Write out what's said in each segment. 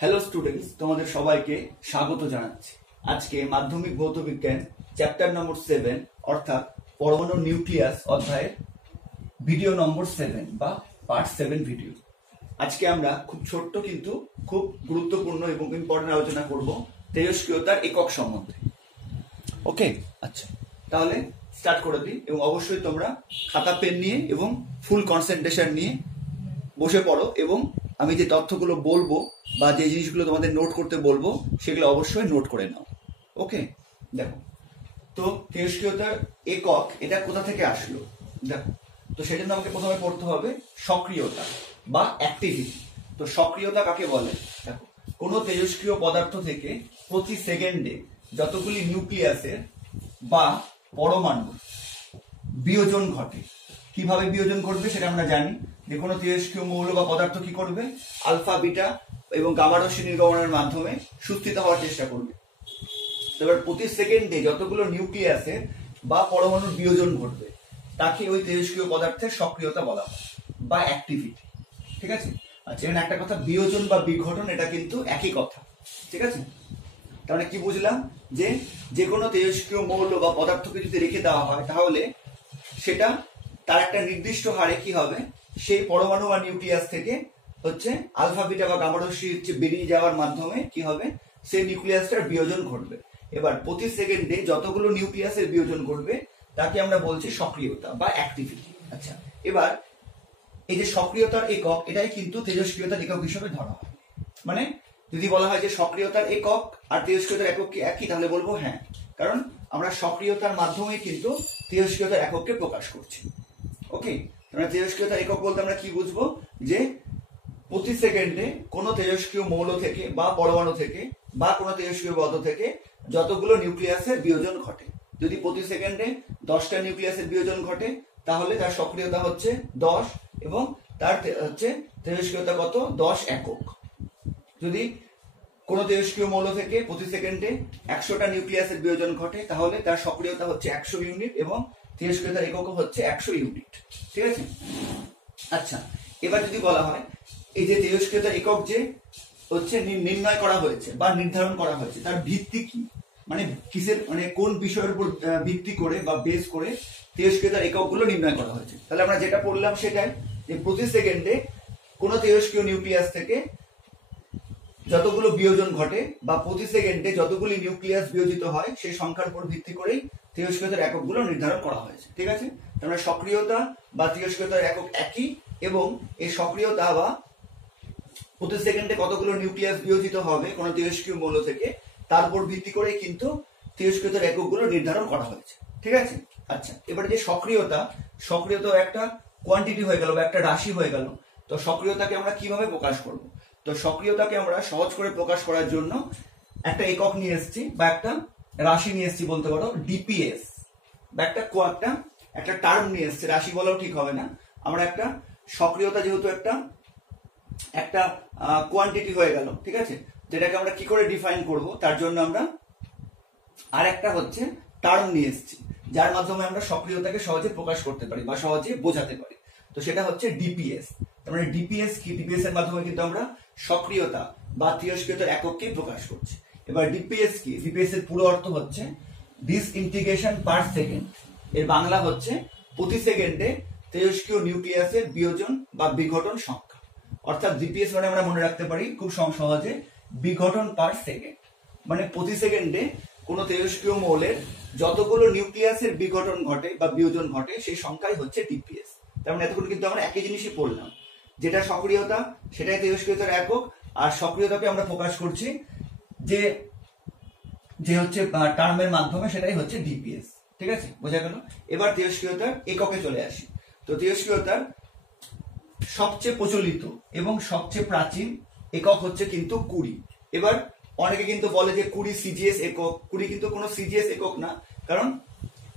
Hello students, তোমাদের সবাইকে স্বাগত জানাচ্ছি। আজকে মাধ্যমিক ভৌত বিজ্ঞান চ্যাপ্টার নম্বর 7 অর্থাৎ পরমাণু নিউক্লিয়াস অধ্যায়ের ভিডিও নম্বর 7 বা পার্ট 7 ভিডিও। আজকে আমরা খুব ছোট্ট কিন্তু খুব গুরুত্বপূর্ণ এবং ইম্পর্টেন্ট আলোচনা করব তেজস্ক্রিয়তার একক সম্বন্ধে। ওকে, আচ্ছা, তাহলে স্টার্ট করে দিই। এবং অবশ্যই তোমরা খাতা পেন নিয়ে এবং ফুল কনসেন্ট্রেশন নিয়ে বসে পড়ো এবং আমি যে তথ্যগুলো বলবো বা যে জিনিসগুলো তোমাদের নোট করতে বলবো সেগুলো অবশ্যই নোট করে নাও। ওকে, দেখো তো তেজস্ক্রিয়তার একক এটা কোথা থেকে আসলো দেখো। তো সেজন্য আমাকে প্রথমে পড়তে হবে সক্রিয়তা বা অ্যাক্টিভিটি। তো সক্রিয়তা কাকে বলে দেখো, কোনো তেজস্ক্রিয় পদার্থ থেকে প্রতি সেকেন্ডে যতগুলি নিউক্লিয়াসের বা পরমাণু বিয়োজন ঘটে। কিভাবে বিয়োজন করবে সেটা আমরা জানি যে কোনো তেজস্ক্রিয় মৌল বা পদার্থ কি করবে, আলফা বিটা এবং গামা রশ্মি নির্গমনের মাধ্যমে সুস্থিত হওয়ার চেষ্টা করবে। এবার প্রতি সেকেন্ডে যতগুলো নিউক্লিয়াসের বা পরমাণুর বিয়োজন ঘটবে তাকে ওই তেজস্ক্রিয় পদার্থের সক্রিয়তা বলা হয় বা অ্যাক্টিভিটি। ঠিক আছে, আচ্ছা, এখানে একটা কথা, বিয়োজন বা বিঘটন এটা কিন্তু একই কথা। ঠিক আছে, তাহলে কি বুঝলাম যে যে কোনো তেজস্ক্রিয় মৌল বা পদার্থকে যদি রেখে দেওয়া হয় তাহলে সেটা তার একটা নির্দিষ্ট হারে কি হবে, সেই পরমাণু বা নিউক্লিয়াস থেকে হচ্ছে আলফা বিটা বা গামা রশ্মি বেরিয়ে যাওয়ার মাধ্যমে কি হবে, সেই নিউক্লিয়াসটার বিয়োজন ঘটবে। এবার প্রতি সেকেন্ডে যতগুলো নিউক্লিয়াসের বিয়োজন ঘটবে তাকে আমরা বলছি সক্রিয়তা বা অ্যাক্টিভিটি। আচ্ছা, এবার এই যে সক্রিয়তার একক এটাই কিন্তু তেজস্ক্রিয়তার একক হিসেবে ধরা হয়। মানে যদি বলা হয় যে সক্রিয়তার একক আর তেজস্ক্রিয়তার একক কি একই, তাহলে বলবো হ্যাঁ, কারণ আমরা সক্রিয়তার মাধ্যমে কিন্তু তেজস্ক্রিয়তার একককে প্রকাশ করছি। ওকে, আমরা তেজস্ক্রিয়তার একক বলতে আমরা কি বুঝবো, যে প্রতি সেকেন্ডে কোনো তেজস্ক্রিয় মৌল থেকে বা পরমাণু থেকে বা কোনো তেজস্ক্রিয় পদার্থ থেকে যতগুলো নিউক্লিয়াসের বিয়োজন ঘটে, যদি প্রতি সেকেন্ডে 10টা নিউক্লিয়াসের বিয়োজন ঘটে তাহলে তার সক্রিয়তা হচ্ছে 10 এবং তার হচ্ছে তেজস্ক্রিয়তা কত, 10 একক। যদি কোনো তেজস্ক্রিয় মৌল থেকে প্রতি সেকেন্ডে 100টা নিউক্লিয়াসের বিয়োজন ঘটে তাহলে তার সক্রিয়তা হচ্ছে 100 ইউনিট এবং তেজস্ক্রিয়তার একক হচ্ছে 100 ইউনিট। ঠিক আছে, আচ্ছা, এবার যদি বলা হয় এই যে তেজস্ক্রিয়তার একক যে হচ্ছে নির্ণয় করা হয়েছে বা নির্ধারণ করা হয়েছে তার ভিত্তি কি, মানে কিসের, মানে কোন বিষয়ের উপর ভিত্তি করে বা বেস করে তেজস্ক্রিয়তার এককগুলো নির্ণয় করা হয়েছে, তাহলে আমরা যেটা পড়লাম সেটাই যে প্রতি সেকেন্ডে কোনো তেজস্ক্রিয় নিউক্লিয়াস থেকে যতগুলো বিয়োজন ঘটে বা প্রতি সেকেন্ডে যতগুলি নিউক্লিয়াস বিয়োজিত হয় সেই সংখ্যার উপর ভিত্তি করেই তেজস্ক্রিয়তার এককগুলো নির্ধারণ করা হয়েছে। ঠিক আছে, তাহলে সক্রিয়তা বা তেজস্ক্রিয়তার একক একই এবং এই সক্রিয়তা বা প্রতি সেকেন্ডে কতগুলো নিউক্লিয়াস বিয়োজিত হবে কোনো তেজস্ক্রিয় মৌল থেকে তার উপর ভিত্তি করেই কিন্তু তেজস্ক্রিয়তার এককগুলো নির্ধারণ করা হয়েছে। ঠিক আছে, আচ্ছা, এবারে যে সক্রিয়তা একটা কোয়ান্টিটি হয়ে গেল বা একটা রাশি হয়ে গেল। তো সক্রিয়তাকে আমরা কিভাবে প্রকাশ করব, তো সক্রিয়তাকে আমরা সহজ করে প্রকাশ করার জন্য একটা একক নিয়ে এসেছি বা একটা রাশি নিয়ে এসেছি বলতে পারো, ডিপিএস, বা একটা টার্ম নিয়ে এসেছি, রাশি বলাও ঠিক হবে না। আমরা একটা সক্রিয়তা যেহেতু একটা কোয়ান্টিটি হয়ে গেল, ঠিক আছে, যেটাকে আমরা কি করে ডিফাইন করব তার জন্য আমরা আর একটা হচ্ছে টার্ম নিয়ে এসেছি যার মাধ্যমে আমরা সক্রিয়তাকে সহজে প্রকাশ করতে পারি বা সহজে বোঝাতে পারি। তো সেটা হচ্ছে ডিপিএস। তার মানে ডিপিএস কি, ডিপিএস এর মাধ্যমে কিন্তু আমরা সক্রিয়তা বা তেজস্ক্রিয়তার একককে প্রকাশ করছি। এবার ডিপিএস কি, ডিপিএস এর পুরো অর্থ হচ্ছে ডিসইন্টিগ্রেশন পার সেকেন্ড। এর বাংলা হচ্ছে প্রতি সেকেন্ডে তেজস্ক্রিয় নিউক্লিয়াসের বিয়োজন বা বিঘটন সংখ্যা। অর্থাৎ ডিপিএস মানে আমরা মনে রাখতে পারি খুব সহজে বিঘটন পার সেকেন্ড, মানে প্রতি সেকেন্ডে কোনো তেজস্ক্রিয় মৌলের যতগুলো নিউক্লিয়াসের বিঘটন ঘটে বা বিয়োজন ঘটে সেই সংখ্যাই হচ্ছে ডিপিএস। তার মানে এতক্ষণ কিন্তু আমরা একই জিনিসই পড়লাম, যেটা সক্রিয়তা সেটাই তেজস্ক্রিয়তার একক, আর সক্রিয়তাকে আমরা প্রকাশ করছি যে হচ্ছে টার্মের মাধ্যমে, সেটাই হচ্ছে ডিপিএস। ঠিক আছে, বোঝা গেল। এবার তেজস্ক্রিয়তার এককে চলে আসি। তো তেজস্ক্রিয়তার সবচেয়ে প্রচলিত এবং সবচেয়ে প্রাচীন একক হচ্ছে কিন্তু 20। এবার অনেকে কিন্তু বলে যে 20 সিজিএস একক। 20 কিন্তু কোনো সিজিএস একক না, কারণ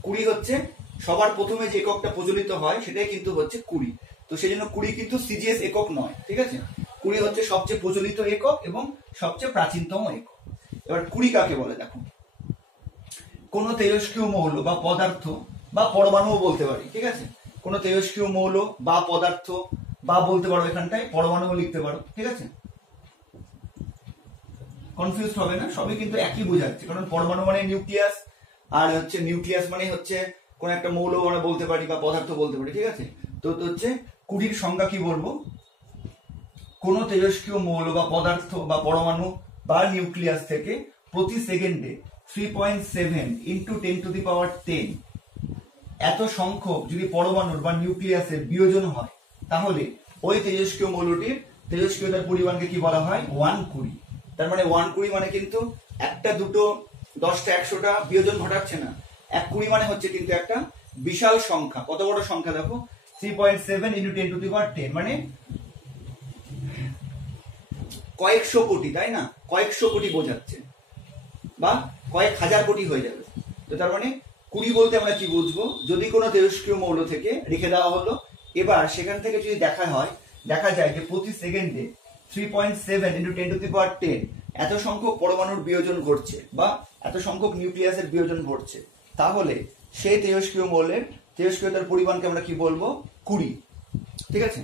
20 হচ্ছে সবার প্রথমে যে এককটা প্রচলিত হয় সেটাই কিন্তু হচ্ছে 20। তো সেই জন্য 20 কিন্তু সিজিএস একক নয়। ঠিক আছে, 20 হচ্ছে সবচেয়ে প্রচলিত একক এবং সবচেয়ে প্রাচীনতম একক। এবার 20 কাকে বলে দেখো, কোন তেজস্ক্রিয় মৌল বা পদার্থ বা পরমাণুও বলতে পারি। ঠিক আছে, কোন তেজস্ক্রিয় মৌল বা পদার্থ বা বলতে পারো এখানটায় পরমাণুও লিখতে পারো। ঠিক আছে, কনফিউজ হবে না, সবই কিন্তু একই বোঝাচ্ছে, কারণ পরমাণু মানে নিউক্লিয়াস, আর হচ্ছে নিউক্লিয়াস মানে হচ্ছে কোন একটা মৌল আমরা বলতে পারি বা পদার্থ বলতে পারি, ঠিক আছে। তো হচ্ছে 20 সংজ্ঞা কি বলবো, কোন তেজস্ক্রিয় মৌল বা পদার্থ বা পরমাণু বা নিউক্লিয়াস থেকে প্রতি সেকেন্ডে 3.7 ইন্টু 10⁻10 এত সংখ্যক যদি পরমাণুর বা নিউক্লিয়াসের বিয়োজন হয়, তাহলে ওই তেজস্ক্রিয় মৌলটির তেজস্ক্রিয়তার পরিমাণকে কি বলা হয়, 120। তার মানে 120 মানে কিন্তু একটা, দুটো, 10টা, 100টা বিয়োজন ঘটাচ্ছে না। 120 মানে হচ্ছে কিন্তু একটা বিশাল সংখ্যা। কত বড় সংখ্যা দেখো, 3.7 ইন্টু 10⁻10 মানে কয়েকশো কোটি, তাই না, কয়েকশো কোটি বোঝাচ্ছে, বা কয়েক হাজার কোটি হয়ে যাবে। তো তার মানে 20 বলতে আমরা কি বুঝবো, যদি কোনো তেজস্ক্রিয় মৌল থেকে রেখে দেওয়া হলো, এবার সেখান থেকে যদি দেখা যায় যে প্রতি সেকেন্ডে 3.7 ইন্টু 10⁻10 এত সংখ্যক পরমাণুর বিয়োজন ঘটছে বা এত সংখ্যক নিউক্লিয়াসের বিয়োজন ঘটছে, তাহলে সেই তেজস্ক্রিয় মৌলের তেজস্ক্রিয়তার পরিমাণকে আমরা কি বলবো, 20। ঠিক আছে।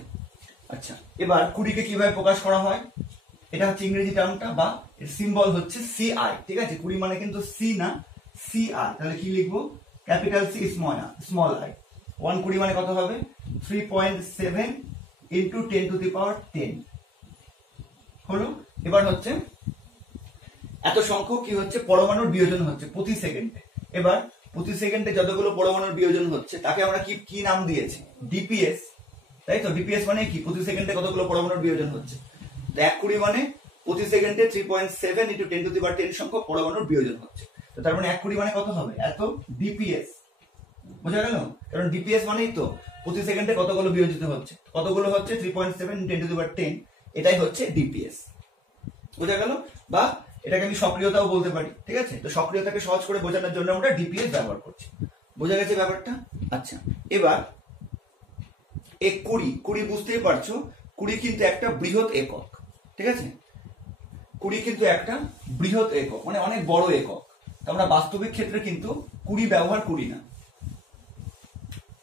আচ্ছা, এবার 20কে কিভাবে প্রকাশ করা হয়, এটা হচ্ছে ইংরেজি টার্মটা, বা এর সিম্বল হচ্ছে সিআই। ঠিক আছে, 20 মানে কিন্তু সি না, সিআই। তাহলে কি লিখবো, ক্যাপিটাল সি স্মল আই। 120 মানে কত হবে, 3.7 ইন্টু 10⁻10 হলো। এবার হচ্ছে এত সংখ্যক কি হচ্ছে, পরমাণুর বিয়োজন হচ্ছে প্রতি সেকেন্ডে। এবার প্রতি সেকেন্ডে যতগুলো পরমাণুর বিয়োজন হচ্ছে তাকে আমরা কি নাম দিয়েছি, ডিপিএস, তাই তো। ডিপিএস মানে কি, প্রতি সেকেন্ডে কতগুলো পরমাণুর বিয়োজন হচ্ছে। তো 120 মানে প্রতি সেকেন্ডে 3.7 ইন্টু 10⁻10 সংখ্যক পরমাণুর বিয়োজন হচ্ছে। তো তার মানে 120 মানে কত হবে, এত ডিপিএস। বোঝা গেল, কারণ ডিপিএস মানেই তো প্রতি সেকেন্ডে কতগুলো বিয়োজিত হচ্ছে, কতগুলো হচ্ছে 3.7 ইন্টু 10⁻10, এটাই হচ্ছে ডিপিএস। বোঝা গেল, বা এটাকে আমি সক্রিয়তাও বলতে পারি। ঠিক আছে, তো সক্রিয়তাকে সহজ করে বোঝানোর জন্য আমরা ডিপিএস ব্যবহার করছি। বোঝা গেছে ব্যাপারটা। আচ্ছা, এবার 20 বুঝতেই পারছো, 20 কিন্তু একটা বৃহৎ একক। ঠিক আছে, 20 কিন্তু একটা বৃহৎ একক, মানে অনেক বড় একক। তো আমরা বাস্তবিক ক্ষেত্রে কিন্তু 20 ব্যবহার করি না।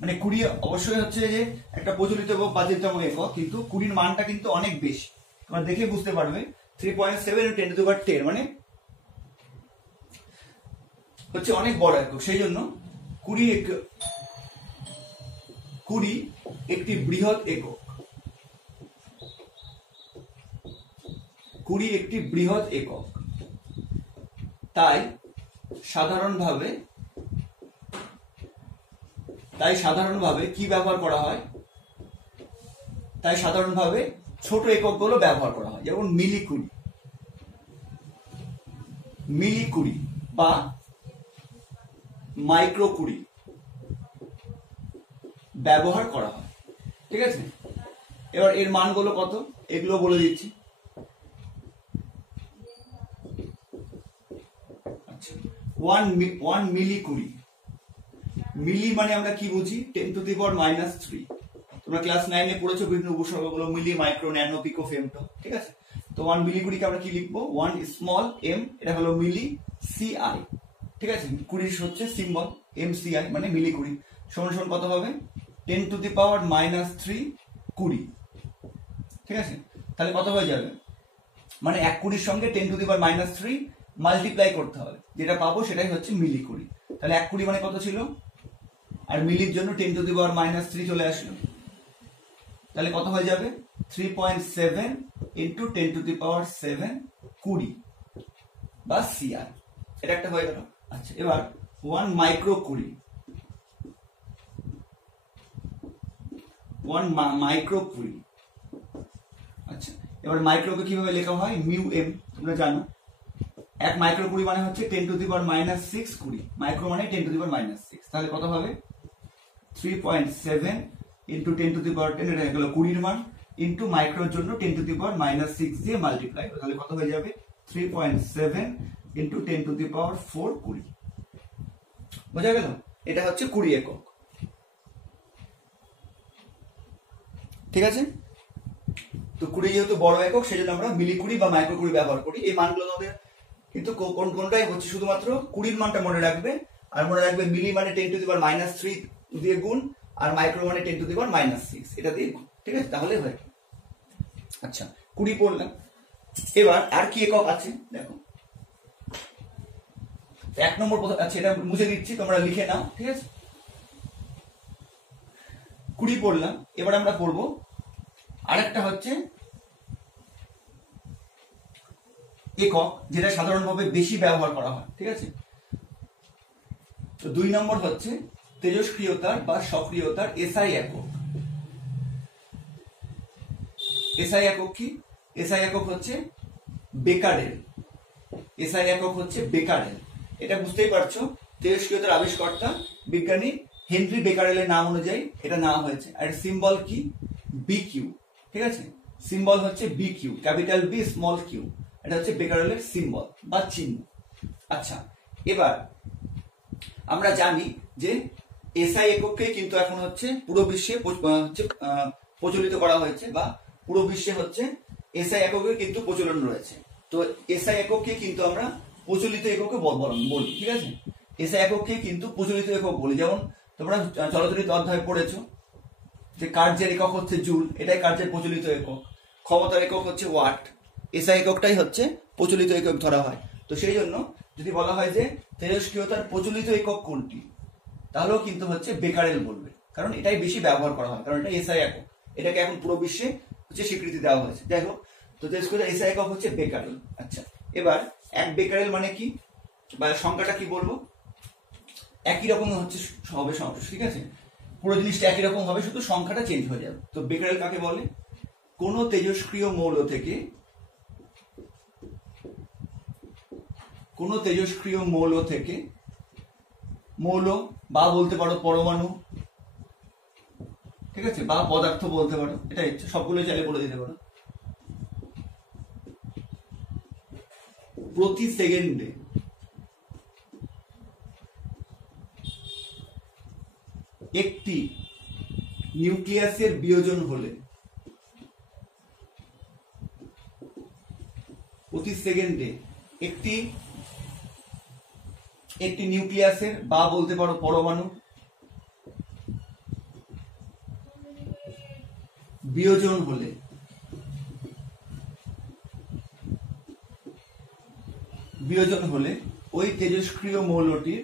মানে 20 অবশ্যই হচ্ছে যে একটা প্রচলিত এবং বাধ্যতামূলক একক, কিন্তু 20 মানটা কিন্তু অনেক বেশি। তোমরা দেখে বুঝতে পারবে 3.7 10⁻10 মানে হচ্ছে অনেক বড় একক। সেই জন্য 20 একটি বৃহৎ একক। 20 একটি বৃহৎ একক। তাই সাধারণভাবে কি ব্যবহার করা হয়, তাই সাধারণভাবে ছোট এককগুলো ব্যবহার করা হয়, যেমন মিলি বা মাইক্রো 20 ব্যবহার করা হয়। ঠিক আছে, এবার এর মানগুলো কত এগুলো বলে দিচ্ছি। আচ্ছা, 1 মিলি 20, মিলি মানে আমরা কি বুঝি, 10⁻³ তোমরা ক্লাস 9 এ পড়েছো বিভিন্ন উপসর্গগুলো, মিলি, মাইক্রো, ন্যানো, পিকো, ফেমটো। ঠিক আছে, তো 1 মিলি 20 কে আমরা কি লিখবো, 1 স্মল এম, এটা হলো মিলি সিআই। ঠিক আছে, 20 হচ্ছে সিম্বল এমসিআই, মানে মিলি 20 সমান কত হবে, 10⁻³ 20। ঠিক আছে, তাহলে কত হয়ে যাবে, মানে 120 সঙ্গে 10⁻³ মাল্টিপ্লাই করতে হবে, যেটা পাবো সেটাই হচ্ছে মিলি 20। তাহলে 120 মানে কত ছিল, আর মিলির জন্য 10⁻³ চলে আসলো, তাহলে কত হয়ে যাবে, 3.7 ইন্টু 10⁻7 20 বা সিআর, এটা একটা হয়ে গেল। আচ্ছা, এবার 1 মাইক্রো 20, 1 মাইক্রো 20। আচ্ছা, এবার মাইক্রোকে কিভাবে লেখা হয়, মিউ এম, তোমরা জানো। 1 মাইক্রো 20 মানে হচ্ছে 10⁻6 20, মাইক্রো মানে 10⁻6, তাহলে কত হবে, 3.7 ইন্টু 10⁻10, এটা হয়ে গেল 20 মান, ইন্টু মাইক্রোর জন্য 10⁻6 দিয়ে মাল্টিপ্লাই, তাহলে কত হয়ে যাবে, 3.7 ইন্টু 10⁻4 20। বোঝা গেল, এটা হচ্ছে 20 একক। ঠিক আছে, তো 20 যেহেতু বড় একক, সেজন্য আমরা মিলি 20 বা মাইক্রো 20 ব্যবহার করি। এই মানগুলো তোমাদের কিন্তু কোনটাই হচ্ছে, শুধুমাত্র 20 মানটা মনে রাখবে, আর মনে রাখবে মিলি মানে 10⁻³ দিয়ে গুণ, আর মাইক্রো মানে 10⁻6 এটা দিয়ে গুণ। ঠিক আছে, তাহলে হয়। আচ্ছা, 20 পড়লাম। এবার আর কি একক আছে দেখো, 1 নম্বর আচ্ছা এটা মুছে দিচ্ছি, তোমরা লিখে নাও, ঠিক আছে। 20 পড়লাম। এবার আমরা পড়ব আরেকটা হচ্ছে একক, যেটা সাধারণভাবে বেশি ব্যবহার করা হয়, ঠিক আছে। তো 2 নম্বর হচ্ছে তেজস্ক্রিয়তার বা সক্রিয়তার এসআই একক। এসআই একক কি? এসআই একক হচ্ছে বেকারেল। এসআই একক হচ্ছে বেকারেল। এটা বুঝতেই পারছো, তেজস্ক্রিয়তার আবিষ্কর্তা বিজ্ঞানী হেনরি বেকারেলের নাম অনুযায়ী এটা নেওয়া হয়েছে। আর সিম্বল কি? বিকিউ, ঠিক আছে। সিম্বল হচ্ছে BQ, capital B small Q. এটা হচ্ছে বেকারেলের সিম্বল বা চিহ্ন। আচ্ছা, এবার আমরা জানি যে এসআই একককে কিন্তু এখন হচ্ছে পুরো বিশ্বে প্রচলিত করা হয়েছে, বা পুরো বিশ্বে হচ্ছে এসআই এককের কিন্তু প্রচলন রয়েছে। তো এসআই একককে কিন্তু আমরা প্রচলিত এককে বলি, ঠিক আছে। এসআই একককে কিন্তু প্রচলিত একক বলি। যেমন তোমরা চলতরিত অধ্যায় পড়েছো যে কার্যের একক হচ্ছে জুল, এটাই কার্যের প্রচলিত একক। ক্ষমতার একক হচ্ছে ওয়াট। এসআই এককটাই হচ্ছে প্রচলিত একক ধরা হয়। তো সেই জন্য যদি বলা হয় যে তেজস্ক্রিয়তার প্রচলিত একক কোনটি, তাহলেও কিন্তু হচ্ছে বেকারেল বলবে, কারণ এটাই বেশি ব্যবহার করা হয়, কারণ এটা এসআই একক। এটাকে এখন পুরো বিশ্বে হচ্ছে স্বীকৃতি দেওয়া হয়েছে। যাই হোক, তো তেজস্ক্রিয়তার এসআই একক হচ্ছে বেকারেল। আচ্ছা, এবার 1 বেকারেল মানে কি, বা সংখ্যাটা কি বলবো? একই রকম হচ্ছে হবে, ঠিক আছে। পুরো জিনিসটা একই রকম হবে, শুধু সংখ্যাটা চেঞ্জ হয়ে যাবে। তো বেকারেল কাকে বলে? কোন তেজস্ক্রিয় মৌল থেকে, কোন তেজস্ক্রিয় মৌল থেকে, মৌল বা বলতে পারো পরমাণু, ঠিক আছে, বা পদার্থ বলতে পারো, এটা ইচ্ছে সবগুলো চাইলে বলে দিতে পারো। প্রতি সেকেন্ডে একটি নিউক্লিয়াসের বিয়োজন হলে, প্রতি সেকেন্ডে একটি নিউক্লিয়াসের বা বলতে পারো পরমাণু বিয়োজন হলে ওই তেজস্ক্রিয় মৌলটির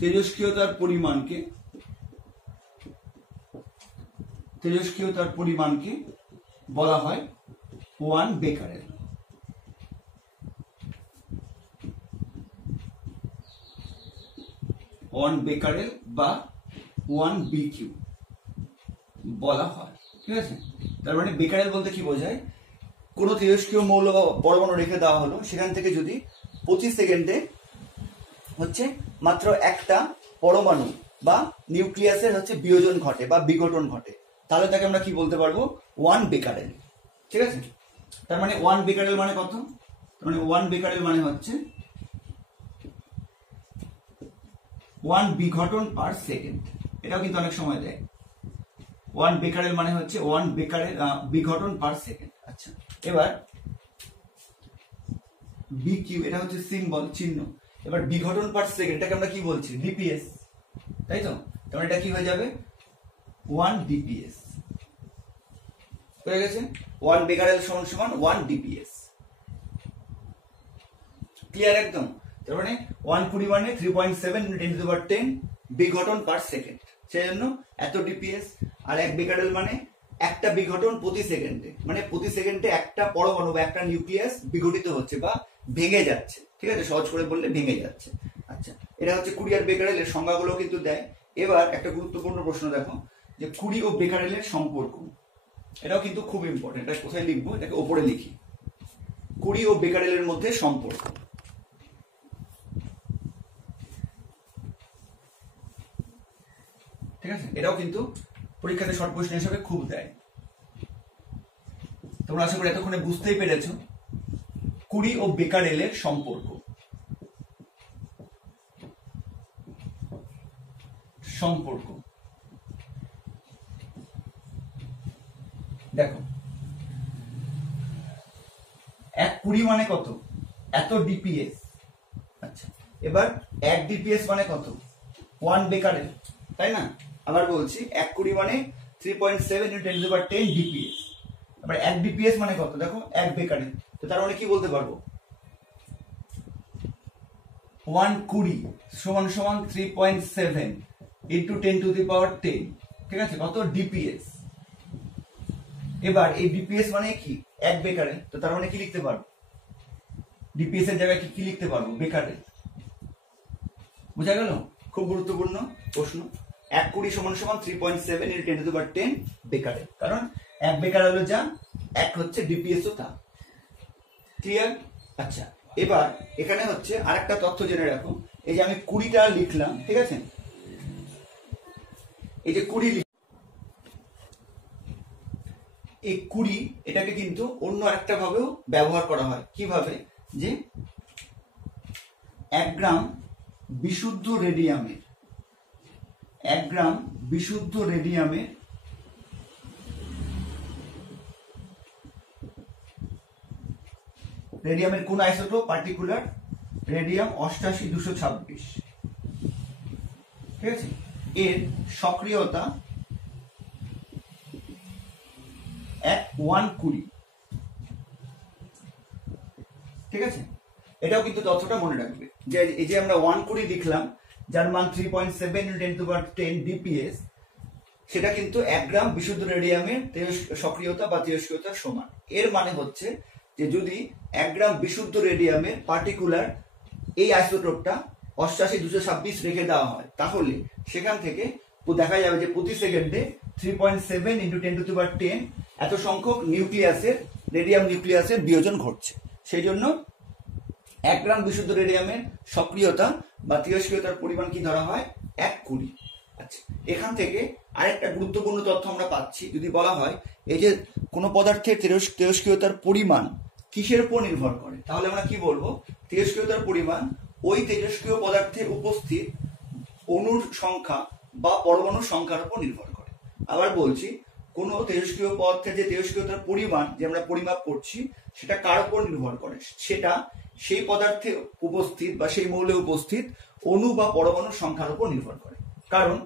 তেজস্ক্রিয়তার পরিমাণকে বলা হয় 1 বেকারেল। 1 বেকারেল বা 1 বিকিউ বলা হয়, ঠিক আছে। তার মানে বেকারেল বলতে কি বোঝায়? কোনো তেজস্ক্রিয় মৌল বা পরমাণু রেখে দেওয়া হলো, সেখান থেকে যদি প্রতি সেকেন্ডে হচ্ছে মাত্র একটা পরমাণু বা নিউক্লিয়াসের হচ্ছে বিয়োজন ঘটে বা বিঘটন ঘটে, তাহলে তাকে আমরা কি বলতে পারবো? 1 বেকারেল, ঠিক আছে। তার মানে 1 বেকারেল মানে কত? তার মানে 1 বেকারেল মানে হচ্ছে 1 বিঘটন পার সেকেন্ড। এটাও কিন্তু অনেক সময় দেয়। 1 বেকারেল মানে হচ্ছে 1 বেকারেল বিঘটন পার সেকেন্ড। আচ্ছা, এবার বিকিউ, এটা হচ্ছে সিম্বল, চিহ্ন। এবার বিঘটন পার সেকেন্ড, এটাকে আমরা কি বলছি? ডিপিএস, তাই তো। তাহলে এটা কি হয়ে যাবে? 1 ডিপিএস হয়ে গেছে। 1 বেকারেল সমান 1 ডিপিএস। ক্লিয়ার একদম? তার মানে 1 পরিমাণে 3.7 × 10⁻10 বিঘটন পার সেকেন্ড, সেই জন্য এত ডিপিএস। আর 1 বেকারেল মানে একটা বিঘটন প্রতি সেকেন্ডে, মানে প্রতি সেকেন্ডে একটা পরমাণু বা একটা নিউক্লিয়াস বিঘটিত হচ্ছে বা ভেঙে যাচ্ছে, ঠিক আছে। সহজ করে বললে ভেঙে যাচ্ছে। আচ্ছা, এটা হচ্ছে 20 আর বেকারেলের সংজ্ঞাগুলো কিন্তু দেয়। এবার একটা গুরুত্বপূর্ণ প্রশ্ন দেখো, যে 20 ও বেকারেলের সম্পর্ক। এটাও কিন্তু খুব ইম্পর্টেন্ট। এটা কোথায় লিখবো? এটাকে ওপরে লিখি, 20 ও বেকারেলের মধ্যে সম্পর্ক। ঠিক আছে, এটাও কিন্তু পরীক্ষাতে শর্ট কোশ্চেন হিসেবে খুব দেয়। তোমরা আশা করি এতক্ষণে বুঝতেই পেরেছো 20 ও বেকারেলের সম্পর্ক। দেখো, 1 20 মানে কত? এত ডিপিএস। আচ্ছা, এবার 1 ডিপিএস মানে কত? 1 বেকারেল, তাই না? আবার বলছি, 1 20 মানে 3.7 × 10⁻10 ডিপিএস। এবার 1 ডিপিএস মানে কত দেখো 1 বেকারেল, তো তার মানে কি বলতে পারবো 120 = 3.7 × 10⁻10, ঠিক আছে, কত ডিপিএস। এবার এই ডিপিএস মানে কি 1 বেকারেল, তো তার মানে কি লিখতে পারবো ডিপিএস এর জায়গায় কি লিখতে পারবো বেকারেল। বুঝা গেল? খুব গুরুত্বপূর্ণ প্রশ্ন। 120 = 3.7 × 10⁻10 বেকারেল, কারণ 1 বেকারেল হলো যা 1 হচ্ছে ডিপিএস ও তা। ক্লিয়ার? আচ্ছা, এবার এখানে হচ্ছে আরেকটা তথ্য জেনে রাখো, এই যে আমি 20টা লিখলাম, ঠিক আছে, এই যে 20 এই 20 এটাকে কিন্তু অন্য আরেকটা ভাবেও ব্যবহার করা হয়। কিভাবে? যে 1 গ্রাম বিশুদ্ধ রেডিয়ামের 1 গ্রাম বিশুদ্ধ রেডিয়ামের কোন আইসোটোপ? পার্টিকুলার রেডিয়াম 88226, ঠিক আছে, এর সক্রিয়তা 120, ঠিক আছে। এটাও কিন্তু তথ্যটা মনে রাখবে যে এই যে আমরা 120 লিখলাম, যার মান 3.7 × 10⁻10 ডিপিএস, সেটা কিন্তু 1 গ্রাম বিশুদ্ধ রেডিয়ামের সক্রিয়তা বা তেজস্ক্রিয়তার সমান। এর মানে হচ্ছে যে যদি 1 গ্রাম বিশুদ্ধ রেডিয়ামের পার্টিকুলার এই আইসোটোপটা 88226 রেখে দেওয়া হয়, তাহলে সেখান থেকে দেখা যাবে যে প্রতি সেকেন্ডে 3.7 × 10⁻10 এত সংখ্যক নিউক্লিয়াসের রেডিয়াম নিউক্লিয়াসের বিয়োজন ঘটছে। সেই জন্য 1 গ্রাম বিশুদ্ধ রেডিয়ামের সক্রিয়তা বা তেজস্ক্রিয়তার পরিমাণ কি ধরা হয় 120। আচ্ছা, এখান থেকে আরেকটা গুরুত্বপূর্ণ তথ্য আমরা পাচ্ছি। যদি বলা হয় এই যে কোন পদার্থের তেজস্ক্রিয়তার পরিমাণ কিসের উপর নির্ভর করে, তাহলে আমরা কি বলবো তেজস্ক্রিয়তার পরিমাণ ওই তেজস্ক্রিয় পদার্থের উপস্থিত অণুর সংখ্যা বা পরমাণুর সংখ্যার উপর নির্ভর করে। আবার বলছি, কোন তেজস্ক্রিয় পদার্থের যে তেজস্ক্রিয়তার পরিমাণ যে আমরা পরিমাপ করছি সেটা কার উপর নির্ভর করে, সেটা সেই পদার্থে উপস্থিত বা সেই মৌলে উপস্থিত অণু বা পরমাণুর সংখ্যার উপর নির্ভর করে। কারণ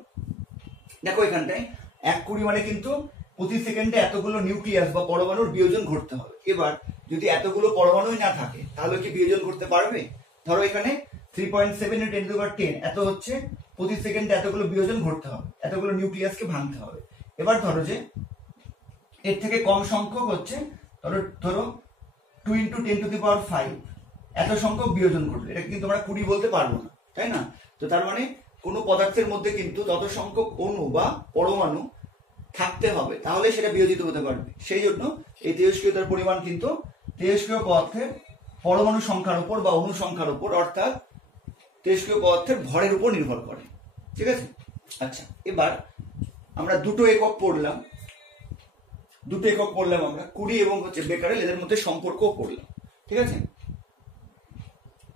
দেখো এখানটায় 120 মানে কিন্তু প্রতি সেকেন্ডে এতগুলো নিউক্লিয়াস বা পরমাণুর বিয়োজন ঘটতে হবে। এবার যদি এতগুলো পরমাণুই না থাকে তাহলে কি বিয়োজন করতে পারবে? ধরো এখানে 3.7 × 10⁻10 এত হচ্ছে, প্রতি সেকেন্ডে এতগুলো বিয়োজন ঘটতে হবে, এতগুলো নিউক্লিয়াসকে ভাঙতে হবে। এবার ধরো যে এর থেকে কম সংখ্যক হচ্ছে, ধরো 2 × 10⁵ এত সংখ্যক বিয়োজন ঘটবে, এটা কিন্তু আমরা 20 বলতে পারবো না, তাই না? তো তার মানে কোনো পদার্থের মধ্যে কিন্তু তত সংখ্যক অণু বা পরমাণু থাকতে হবে, তাহলে সেটা বিয়োজিত হতে পারবে। সেই জন্য এই তেজস্ক্রিয়তার পরিমাণ কিন্তু তেজস্ক্রিয় পদার্থের পরমাণু সংখ্যার উপর বা অণু সংখ্যার উপর, অর্থাৎ তেজস্ক্রিয় পদার্থের ভরের উপর নির্ভর করে, ঠিক আছে। আচ্ছা, এবার আমরা দুটো একক পড়লাম আমরা 20 এবং হচ্ছে বেকারেল, এদের মধ্যে সম্পর্কও পড়লাম, ঠিক আছে।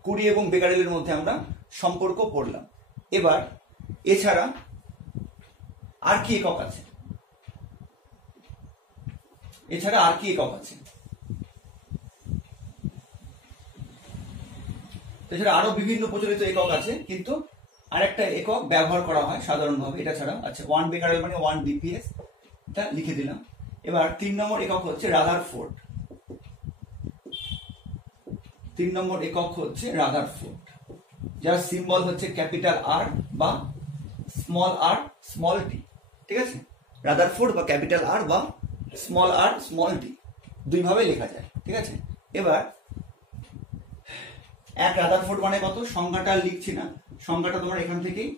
20 এবং বেকারেলের মধ্যে আমরা সম্পর্ক পড়লাম। এবার এছাড়া আর কি একক আছে? এছাড়া আরো বিভিন্ন প্রচলিত একক আছে, কিন্তু আরেকটা একক ব্যবহার করা হয় সাধারণভাবে এটা ছাড়া। আচ্ছা, 1 বেকারেল মানে 1 ডিপিএস, এটা লিখে দিলাম। এবার 3 নম্বর একক হচ্ছে রাদারফোর্ড। 3 নম্বর একক হচ্ছে রাদারফোর্ড, যার সিম্বল হচ্ছে ক্যাপিটাল আর বা স্মল টি, ঠিক আছে। রাদারফোর্ড বা ক্যাপিটাল আর বা স্মল টি দুই ভাবে লেখা যায়, ঠিক আছে। এবার 1 রাদারফোর্ড মানে কত, সংখ্যাটা লিখছি না, সংখ্যাটা তোমরা এখান থেকেই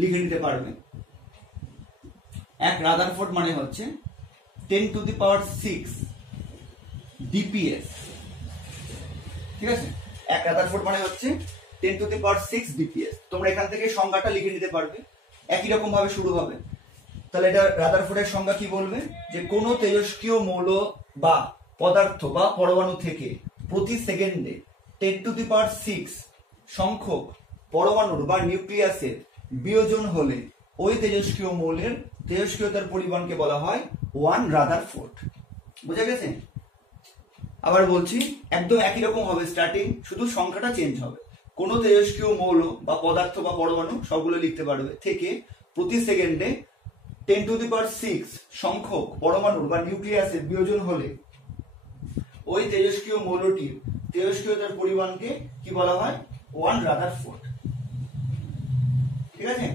লিখে নিতে পারবে। 1 রাদারফোর্ড মানে হচ্ছে 10⁶ ডিপিএস, ঠিক আছে। 1 রাদারফোর্ড মানে হচ্ছে 10⁶ ডিপিএস। তোমরা এখান থেকে সংখ্যাটা লিখে নিতে পারবে, একই রকম ভাবে শুরু হবে। তাহলে এটা রাদারফোর্ডের সংজ্ঞা কি বলবে, যে কোনো তেজস্ক্রিয় মৌল বা পদার্থ বা পরমাণু থেকে প্রতি সেকেন্ডে 10⁶ সংখ্যক পরমাণুর বা নিউক্লিয়াসের বিয়োজন হলে ওই তেজস্ক্রিয় মৌলের তেজস্ক্রিয়তার পরিমাণকে বলা হয় 1 রাদারফোর্ড। বুঝা গেছে? আবার বলছি, একদম একই রকম হবে স্টার্টিং, শুধু সংখ্যাটা চেঞ্জ হবে। কোন তেজস্ক্রিয় মৌল বা পদার্থ বা পরমাণু সবগুলো লিখতে পারবে থেকে প্রতি সেকেন্ডে 10⁶ সংখ্যক পরমাণুর বা নিউক্লিয়াসের বিয়োজন হলে ওই তেজস্ক্রিয় মৌলটির তেজস্ক্রিয়তার পরিমাণকে কি বলা হয়? 1 রাদারফোর্ড। ঠিক আছে?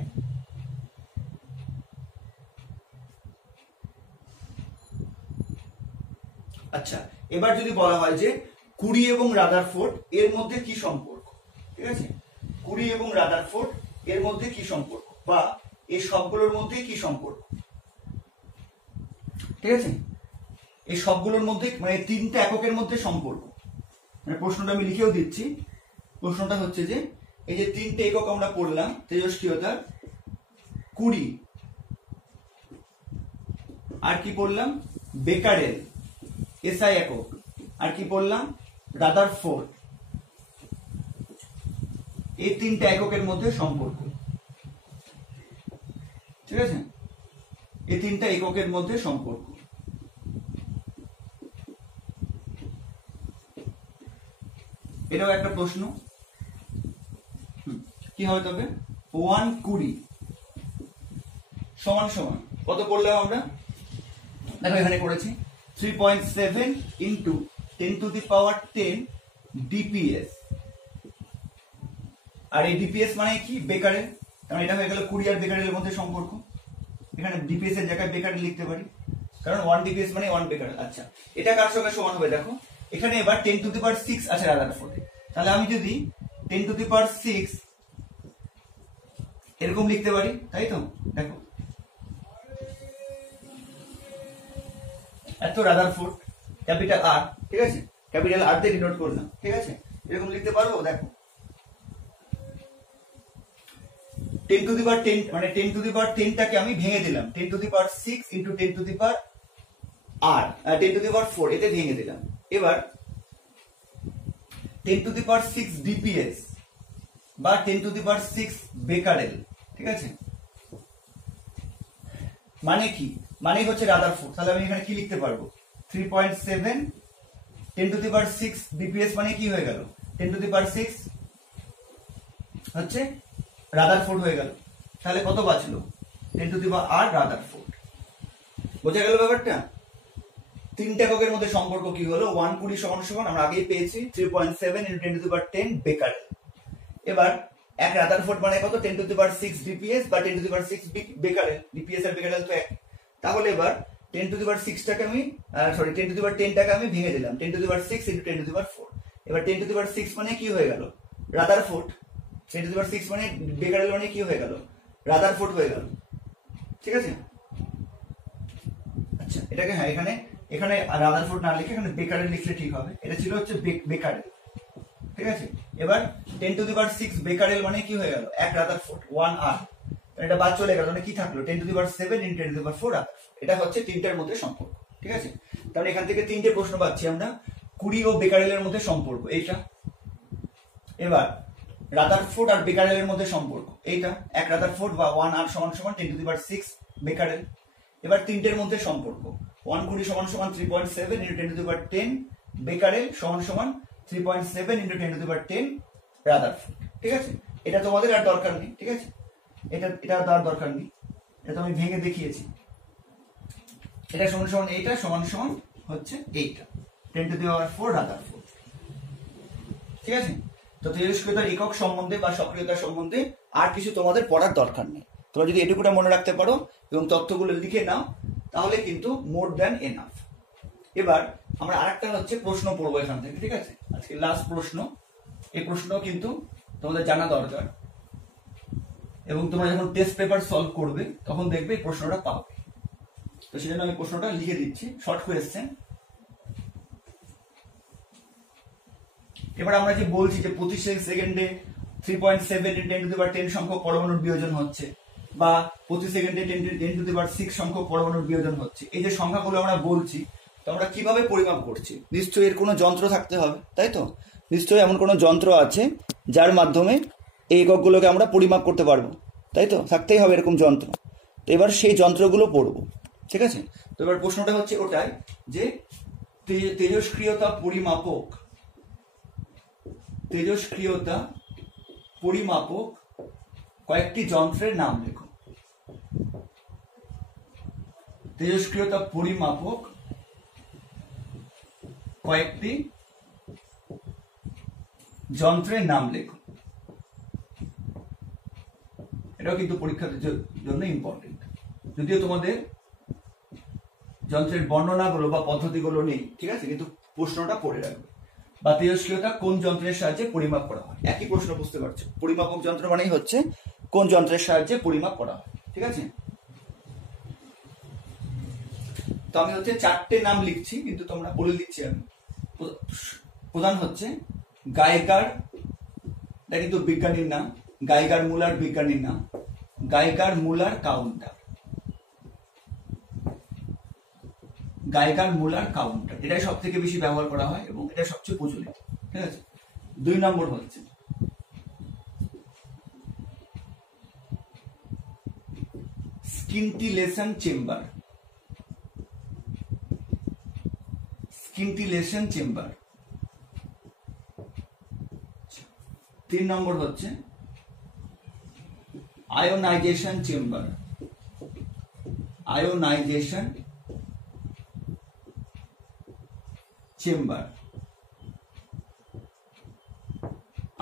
আচ্ছা, এবার যদি বলা হয় যে কুরি এবং রাদারফোর্ড এর মধ্যে কি সম্পর্ক, ঠিক আছে, কুরি এবং রাদারফোর্ড এর মধ্যে কি সম্পর্ক, বা এই সবগুলোর মধ্যে কি সম্পর্ক, ঠিক আছে, এই সবগুলোর মধ্যে মানে তিনটা এককের মধ্যে সম্পর্ক। মানে প্রশ্নটা আমি লিখেও দিচ্ছি। প্রশ্নটা হচ্ছে যে এই যে তিনটে একক আমরা পড়লাম, তেজস্ক্রিয়তার, কুরি, আর কি পড়লাম বেকারেল এসআই একক, আর কি পড়লাম রাদারফোর্ড, এই তিনটা এককের মধ্যে সম্পর্ক। ঠিক আছে, এই তিনটা এককের মধ্যে সম্পর্ক। এটাও একটা প্রশ্ন। কি হবে তবে? 120 সমান সমান কত করলাম আমরা? দেখো এখানে করেছি 3.7 ইন্টু 10⁻10 ডিপিএস। আর এই ডিপিএস মানে কি? বেকারেল। কারণ এটা হয়ে গেল কুরি আর বেকারেলের মধ্যে সম্পর্ক। এখানে ডিপিএস এর জায়গায় বেকারেল লিখতে পারি, কারণ 1 ডিপিএস মানে 1 বেকারেল। আচ্ছা, এটা কার সঙ্গে সমান হবে? দেখো এখানে এবার 10⁶ আছে রাদারফোর্ডে, তাহলে আমি যদি 10⁶ এরকম লিখতে পারি, তাই তো? দেখো এত রাদারফোর্ড, ক্যাপিটাল আর, ঠিক আছে, ক্যাপিটাল আর দিয়ে ডিনোট করলাম, ঠিক আছে, এরকম লিখতে পারবো। দেখো 10⁻10 মানে 10⁻10টাকে আমি ভেঙে দিলাম, 10⁶ ইন্টু 10⁻4 এতে ভেঙে দিলাম। এবার 10⁶ ডিপিএস বা 10⁶ বেকারেল, ঠিক আছে, মানে কি? মানে হচ্ছে রাদারফোর্ড। তাহলে আমি এখানে কি লিখতে পারবো? 3.7 10⁶ ডিপিএস মানে কি হয়ে গেল? 10⁶ হচ্ছে রাদারফোর্ড হয়ে গেল। তাহলে কত বাঁচলো? 10⁻8 রাদারফোর্ড। বোঝা গেল ব্যাপারটা? তিনটা এককের মধ্যে সম্পর্ক কি হলো? 120 সমান সমান আমরা আগেই পেয়েছি 3.7 ইন্টু 10⁻10 বেকারেল। এবার এক রাদারফোর্ড মানে কত? 10⁶ ডিপিএস বা 10⁶ বেকারেল। ডিপিএস আর বেকারেল তো এক। তাহলে এবার 10⁶টাকে আমি 10⁻10টাকে আমি ভেঙে দিলাম, 10⁶ ইন্টু 10⁻4। এবার 10⁶ মানে কি হয়ে গেল? রাদারফোর্ড। 10⁶ মানে বেকারেল মানে কি হয়ে গেল? রাদারফোর্ড হয়ে গেল। ঠিক আছে? আচ্ছা, এটাকে হ্যাঁ এখানে এখানে রাদারফোর্ড না লিখে এখানে বেকারেল লিখলে ঠিক হবে। এটা ছিল হচ্ছে বেকারেল। ঠিক আছে, এবার 10⁶ বেকারেল মানে কি হয়ে গেল? এক রাদারফোর্ড 1 আর, এটা বাদ চলে গেল, মানে কি থাকলো? 10⁻7 ইন্টু 10⁻4 রাদারফোর্ড। এটা হচ্ছে তিনটার মধ্যে সম্পর্ক। ঠিক আছে, তাহলে এখান থেকে তিনটে প্রশ্ন পাচ্ছি আমরা। কুরি ও বেকারেলের মধ্যে সম্পর্ক এইটা। এবার রাদারফোর্ড আর বেকারেলের মধ্যে সম্পর্ক এইটা, এক রাদারফোর্ড বা 1 আর সমান সমান 10⁶ বেকারেল। এবার তিনটের মধ্যে সম্পর্ক 120 সমান সমান 3.7 ইন্টু 10⁻10 বেকারেল সমান সমান 3.7 ইন্টু 10⁻10 রাদারফোর্ড। ঠিক আছে, এটা তোমাদের আর দরকার নেই। ঠিক আছে, এটা আর দরকার নেই, এটা তো আমি ভেঙে দেখিয়েছি। এটা সমান সমান এইটা সমান সমান হচ্ছে এইটা 10⁻4 রাদারফোর্ড। ঠিক আছে, তো তেজস্ক্রিয়তার একক সম্বন্ধে বা সক্রিয়তা সম্বন্ধে আর কিছু তোমাদের পড়ার দরকার নেই। তোমরা যদি এটুকুটা মনে রাখতে পারো এবং তথ্যগুলো লিখে নাও তাহলে কিন্তু মোর দ্যান এনাফ। এবার আমরা আরেকটা হচ্ছে প্রশ্ন পড়বো এখান থেকে। ঠিক আছে, আজকে লাস্ট প্রশ্ন। এই প্রশ্ন কিন্তু তোমাদের জানা দরকার এবং তোমরা যখন টেস্ট পেপার সলভ করবে তখন দেখবে এই প্রশ্নটা পাবে। তো সেজন্য আমি প্রশ্নটা লিখে দিচ্ছি, শর্ট কোয়েশ্চেন। এবার আমরা যে বলছি যে প্রতি সেকেন্ডে 3.7 × 10⁻10 সংখ্যক পরমাণুর বিয়োজন হচ্ছে বা প্রতি সেকেন্ডে 10⁻6 সংখ্যক পরমাণুর বিয়োজন হচ্ছে, এই যে সংখ্যাগুলো আমরা বলছি তো আমরা কিভাবে পরিমাপ করছি? নিশ্চয়ই এর কোনো যন্ত্র থাকতে হবে, তাই তো? নিশ্চয়ই এমন কোনো যন্ত্র আছে যার মাধ্যমে এই এককগুলোকে আমরা পরিমাপ করতে পারবো, তাই তো? থাকতেই হবে এরকম যন্ত্র। তো এবার সেই যন্ত্রগুলো পড়বো। ঠিক আছে, তো এবার প্রশ্নটা হচ্ছে ওটাই যে তেজস্ক্রিয়তা পরিমাপক কয়েকটি যন্ত্রের নাম লেখো। তেজস্ক্রিয়তা পরিমাপক কয়েকটি যন্ত্রের নাম লেখো। এটাও কিন্তু পরীক্ষার জন্য ইম্পর্টেন্ট, যদিও তোমাদের যন্ত্রের বর্ণনাগুলো বা পদ্ধতিগুলো নেই, ঠিক আছে, কিন্তু প্রশ্নটা পড়ে রাখবে। বা তেজস্ক্রিয়তা কোন যন্ত্রের সাহায্যে পরিমাপ করা হয়, একই প্রশ্ন বুঝতে পারছো। পরিমাপক যন্ত্র মানেই হচ্ছে কোন যন্ত্রের সাহায্যে পরিমাপ করা হয়, ঠিক আছে। তো আমি হচ্ছে 4টে নাম লিখছি, কিন্তু তোমরা বলে দিচ্ছি আমি। প্রধান হচ্ছে গাইগার, এটা কিন্তু বিজ্ঞানীর নাম, গাইগার মুলার বিজ্ঞানীর নাম, গাইগার মুলার কাউন্টার, গাইগার মুলার কাউন্টার, এটাই সব থেকে বেশি ব্যবহার করা হয় এবং এটা সবচেয়ে প্রচলিত, ঠিক আছে। 2 নম্বর হচ্ছে স্কিন্টিলেশন চেম্বার, স্কিন্টিলেশন চেম্বার। 3 নম্বর হচ্ছে আয়োনাইজেশন চেম্বার, আয়োনাইজেশন চেম্বার।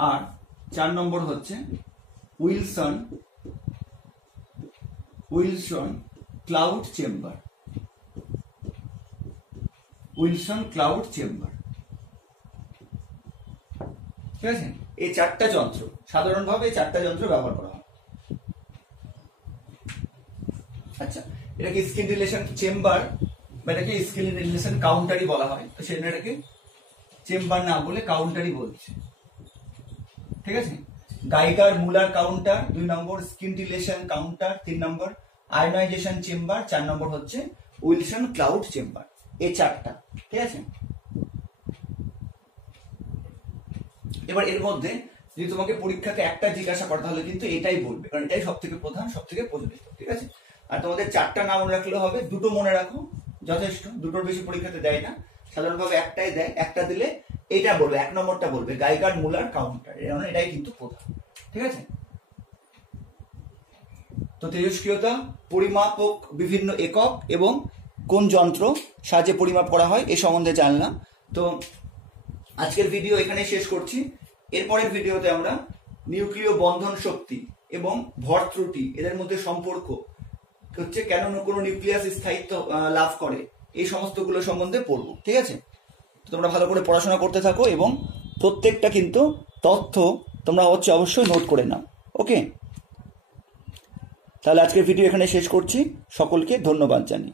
আর 4 নম্বর হচ্ছে Wilson cloud chamber, Wilson cloud chamber, ঠিক আছে। এই 4টা যন্ত্র সাধারণভাবে, এই 4টা যন্ত্র ব্যবহার করা হয়। আচ্ছা, এটাকে স্কিন্টিলেশন চেম্বার বা এটাকে স্কিন্টিলেশন কাউন্টারই বলা হয়, তো সেজন্য এটাকে চেম্বার না বলে কাউন্টারই বলছে, ঠিক আছে। গাইগার মুলার কাউন্টার 2 নম্বর, স্কিন্টিলেশন কাউন্টার 3 নম্বর, আয়োনাইজেশন চেম্বার 4 নম্বর হচ্ছে উইলসন ক্লাউড চেম্বার। এই 4টা, ঠিক আছে। এবার এর মধ্যে যদি তোমাকে পরীক্ষাতে একটা জিজ্ঞাসা করে তাহলে কিন্তু এটাই বলবে, কারণ এটাই সব থেকে প্রধান, সব থেকে প্রচলিত, ঠিক আছে। আর তোমাদের 4টা নাম মনে রাখলে হবে, 2টো মনে রাখো যথেষ্ট, 2টোর বেশি পরীক্ষাতে দেয় না, সাধারণভাবে একটাই দেয়। একটা দিলে এটা বলবে, 1 নম্বরটা বলবে গাইগার মুলার কাউন্টার, এটাই কিন্তু প্রধান, ঠিক আছে। তো তেজস্ক্রিয়তা পরিমাপক বিভিন্ন একক এবং কোন যন্ত্র সাহায্যে পরিমাপ করা হয় এ সম্বন্ধে জানলাম। তো আজকের ভিডিও এখানে শেষ করছি। এরপরের ভিডিওতে আমরা নিউক্লিয় বন্ধন শক্তি এবং ভর ত্রুটি এদের মধ্যে সম্পর্ক হচ্ছে, কেন কোনো নিউক্লিয়াস স্থায়িত্ব লাভ করে, এই সমস্তগুলো সম্বন্ধে পড়বো, ঠিক আছে। তোমরা ভালো করে পড়াশোনা করতে থাকো এবং প্রত্যেকটা কিন্তু তথ্য তোমরা হচ্ছে অবশ্যই নোট করে নাও, ওকে। তাহলে আজকের ভিডিও এখানে শেষ করছি, সকলকে ধন্যবাদ জানাই।